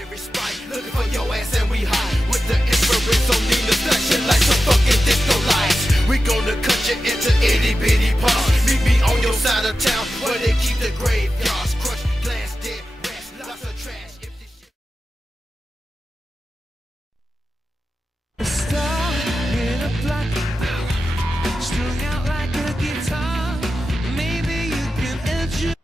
every spot, looking for your ass and we hide with the infrared, so need the flashing like some fucking disco lights. We gonna cut you into itty bitty parts. Meet me on your side of town where they keep the graveyards. Crushed glass, dead rats, lots of trash. A star in a black strung out like a guitar. Maybe you can edge it.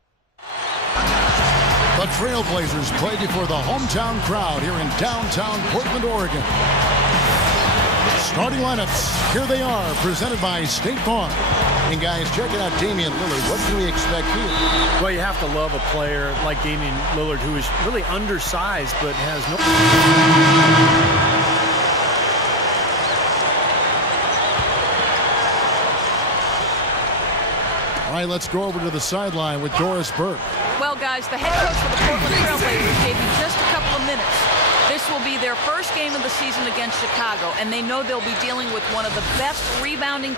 The Trailblazers play before the hometown crowd here in downtown Portland, Oregon. Starting lineups, here they are, presented by State Farm. And guys, checking out Damian Lillard. What can we expect here? Well, you have to love a player like Damian Lillard, who is really undersized but has no... All right, let's go over to the sideline with Doris Burke. Well, guys, the head coach for the Portland Trailblazers gave me just a couple of minutes. This will be their first game of the season against Chicago, and they know they'll be dealing with one of the best rebounding...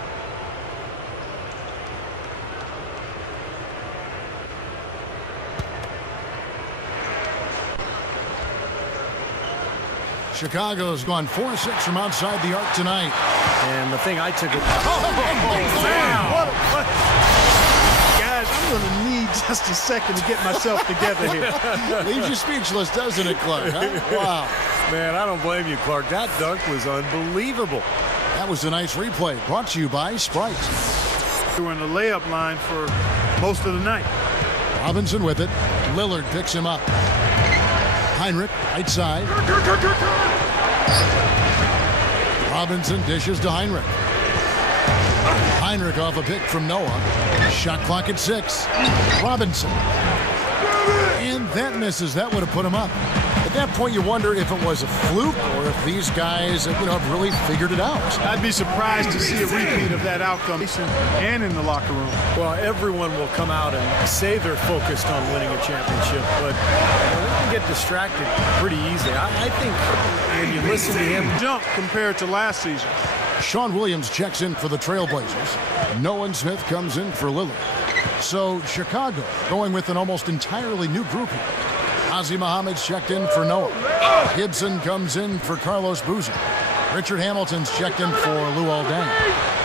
Chicago's gone 4-6 from outside the arc tonight. And the thing I took it... Guys, I'm going to need just a second to get myself together here. Leaves you speechless, doesn't it, Clark? Huh? Wow. Man, I don't blame you, Clark. That dunk was unbelievable. That was a nice replay, brought to you by Sprite. We were in the layup line for most of the night. Robinson with it. Lillard picks him up. Heinrich, right side. Robinson dishes to Heinrich. Heinrich off a pick from Noah. Shot clock at 6. Robinson. And that misses. That would have put him up. At that point, you wonder if it was a fluke or if these guys, have really figured it out. I'd be surprised to see a repeat of that outcome and in the locker room. Well, everyone will come out and say they're focused on winning a championship, but they can get distracted pretty easily. I think when you listen to him... Jump compared to last season. Sean Williams checks in for the Trailblazers. Noah Smith comes in for Lillard. So Chicago going with an almost entirely new group here. Ozzie Muhammad's checked in for Noah. Gibson comes in for Carlos Boozer. Richard Hamilton's checked in for Lou Aldana.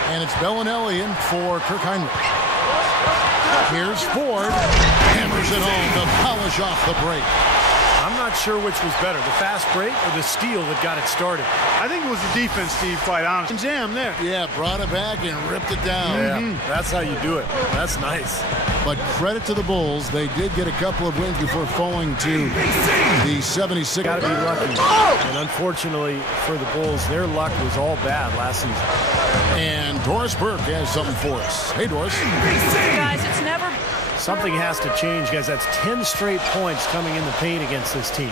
And it's Bellinelli in for Kirk Heinrich. Here's Ford. Hammers it home to polish off the break. I'm not sure which was better, the fast break or the steal that got it started. I think it was the defense, Steve, quite honest. Jam there. Yeah, brought it back and ripped it down. Yeah, that's how you do it. That's nice. But credit to the Bulls. They did get a couple of wins before falling to the 76. Got to be lucky. And unfortunately for the Bulls, their luck was all bad last season. And Doris Burke has something for us. Hey, Doris. Guys, it's never... Something has to change, guys. That's 10 straight points coming in the paint against this team.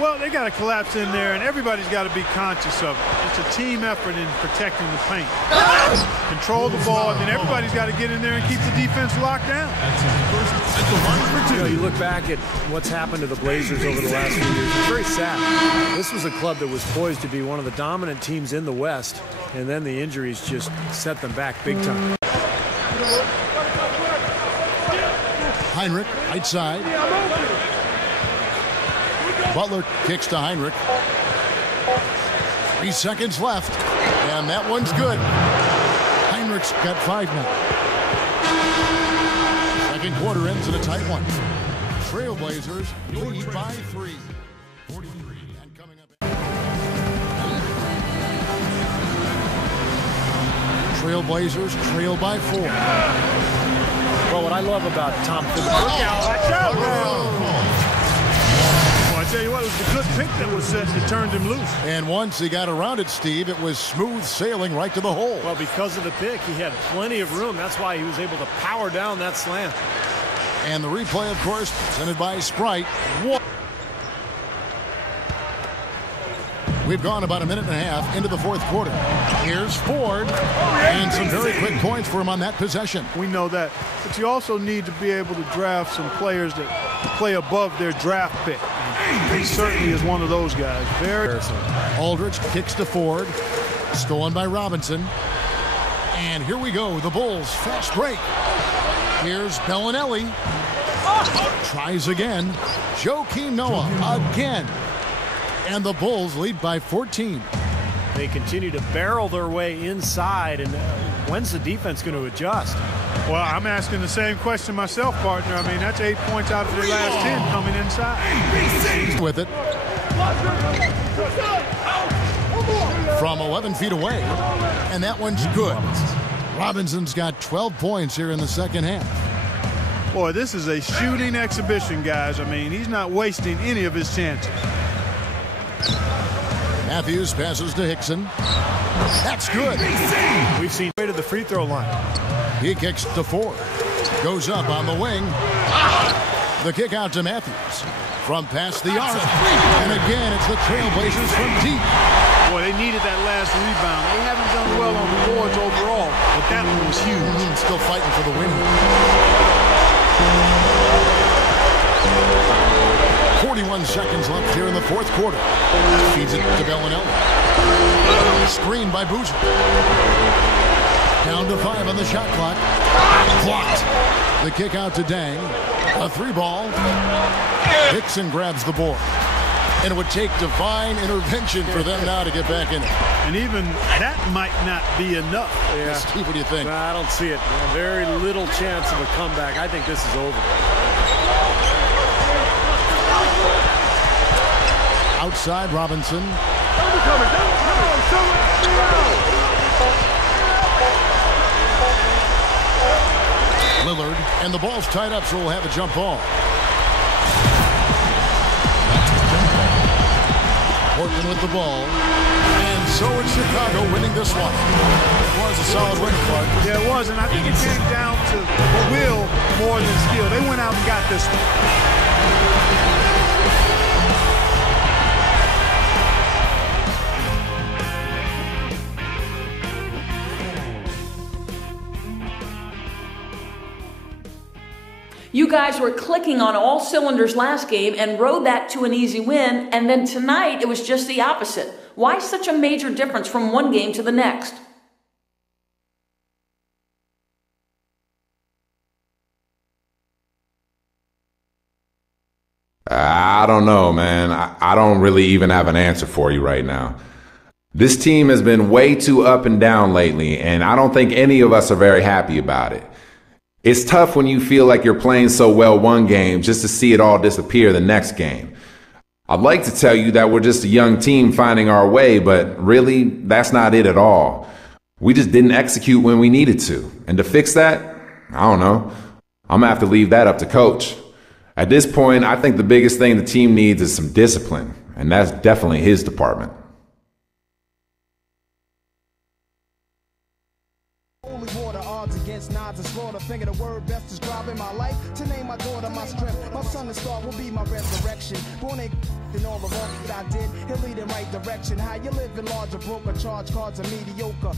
Well, they got to collapse in there, and everybody's got to be conscious of it. It's a team effort in protecting the paint. Control the ball, and then everybody's got to get in there and keep the defense locked down. You look back at what's happened to the Blazers over the last few years. It's very sad. This was a club that was poised to be one of the dominant teams in the West, and then the injuries just set them back big time. Heinrich, right side. Butler kicks to Heinrich. 3 seconds left, and that one's good. Heinrich's got 5 now. Second quarter ends in a tight one. Trailblazers lead by 3. 43 and coming up. Trailblazers trail by 4. Well, what I love about Tom Thibodeau... Watch out! Well, I tell you what, it was the good pick that was set that turned him loose. And once he got around it, Steve, it was smooth sailing right to the hole. Well, because of the pick, he had plenty of room. That's why he was able to power down that slam. And the replay, of course, presented by Sprite. We've gone about a minute and a half into the fourth quarter. Here's Ford, and some very quick points for him on that possession. We know that, but you also need to be able to draft some players that play above their draft pick. He certainly is one of those guys. Very. Aldridge kicks to Ford, stolen by Robinson. And here we go, the Bulls fast break. Here's Bellinelli. Tries again. Joakim Noah again. And the Bulls lead by 14. They continue to barrel their way inside, and when's the defense going to adjust? Well, I'm asking the same question myself, partner. I mean, that's 8 points out of their last 10 coming inside. With it. From 11 feet away. And that one's good. Robinson's got 12 points here in the second half. Boy, this is a shooting exhibition, guys. I mean, he's not wasting any of his chances. Matthews passes to Hickson. That's good. We've seen way to the free throw line. He kicks to Ford. Goes up on the wing. The kick out to Matthews. From past the arc. And again, it's the Trailblazers from deep. Boy, they needed that last rebound. They haven't done well on the boards overall, but that one was huge. Still fighting for the win. 41 seconds left here in the fourth quarter. Feeds it to Bellinelli. Screen by Boozer. Down to 5 on the shot clock. Blocked. The kick out to Dang. A 3-ball. Hickson grabs the board. And it would take divine intervention for them now to get back in it. And even that might not be enough. Yeah. Steve, what do you think? No, I don't see it. Very little chance of a comeback. I think this is over. Outside Robinson. Lillard, and the ball's tied up, so we'll have a jump ball. Portland with the ball. And so it's Chicago winning this one. It was a solid win, Clark. Yeah, it was, and I think it came down to will more than skill. They went out and got this one. You guys were clicking on all cylinders last game and rode that to an easy win, and then tonight it was just the opposite. Why such a major difference from one game to the next? I don't know, man. I don't really even have an answer for you right now. This team has been way too up and down lately, and I don't think any of us are very happy about it. It's tough when you feel like you're playing so well one game just to see it all disappear the next game. I'd like to tell you that we're just a young team finding our way, but really, that's not it at all. We just didn't execute when we needed to. And to fix that, I don't know. I'm gonna have to leave that up to coach. At this point, I think the biggest thing the team needs is some discipline, and that's definitely his department. Nods and slaughter, finger the word best describing my life. To name my daughter my strength, my son and star will be my resurrection. Born in all the wrong that I did, he'll lead in right direction. How you living larger, broke, or charge cards are mediocre.